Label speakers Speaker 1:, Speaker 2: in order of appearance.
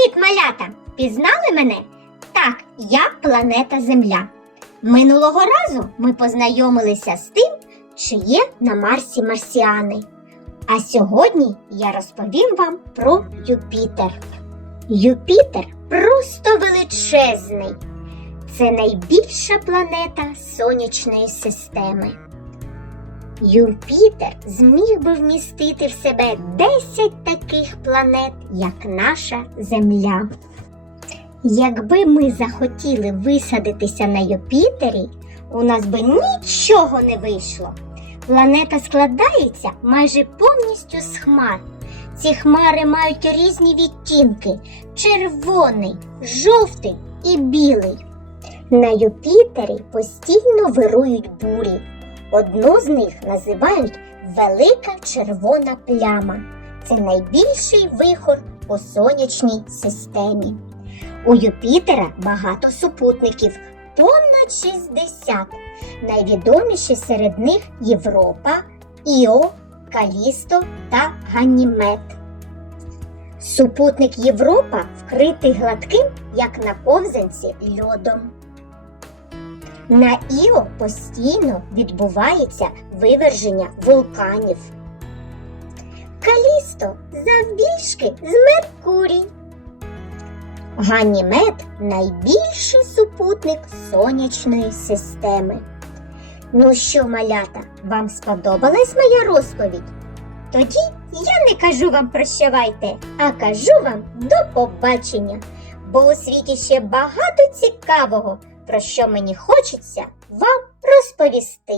Speaker 1: Привіт, малята! Пізнали мене? Так, я планета Земля. Минулого разу ми познайомилися з тим, чи є на Марсі марсіани. А сьогодні я розповім вам про Юпітер. Юпітер просто величезний. Це найбільша планета сонячної системи. Юпітер зміг би вмістити в себе 10 таких планет, як наша Земля. Якби ми захотіли висадитися на Юпітері, у нас би нічого не вийшло. Планета складається майже повністю з хмар. Ці хмари мають різні відтінки: червоний, жовтий і білий. На Юпітері постійно вирують бурі. Одну з них називають Велика червона пляма. Це найбільший вихор у сонячній системі. У Юпітера багато супутників, понад 60. Найвідоміші серед них Європа, Іо, Калісто та Ганімед. Супутник Європа вкритий гладким, як на ковзанці, льодом. На Іо постійно відбувається виверження вулканів. Калісто завбільшки з Меркурій. Ганімед найбільший супутник сонячної системи. Ну що, малята, вам сподобалась моя розповідь? Тоді я не кажу вам прощавайте, а кажу вам до побачення, бо у світі ще багато цікавого, про що мені хочеться вам розповісти.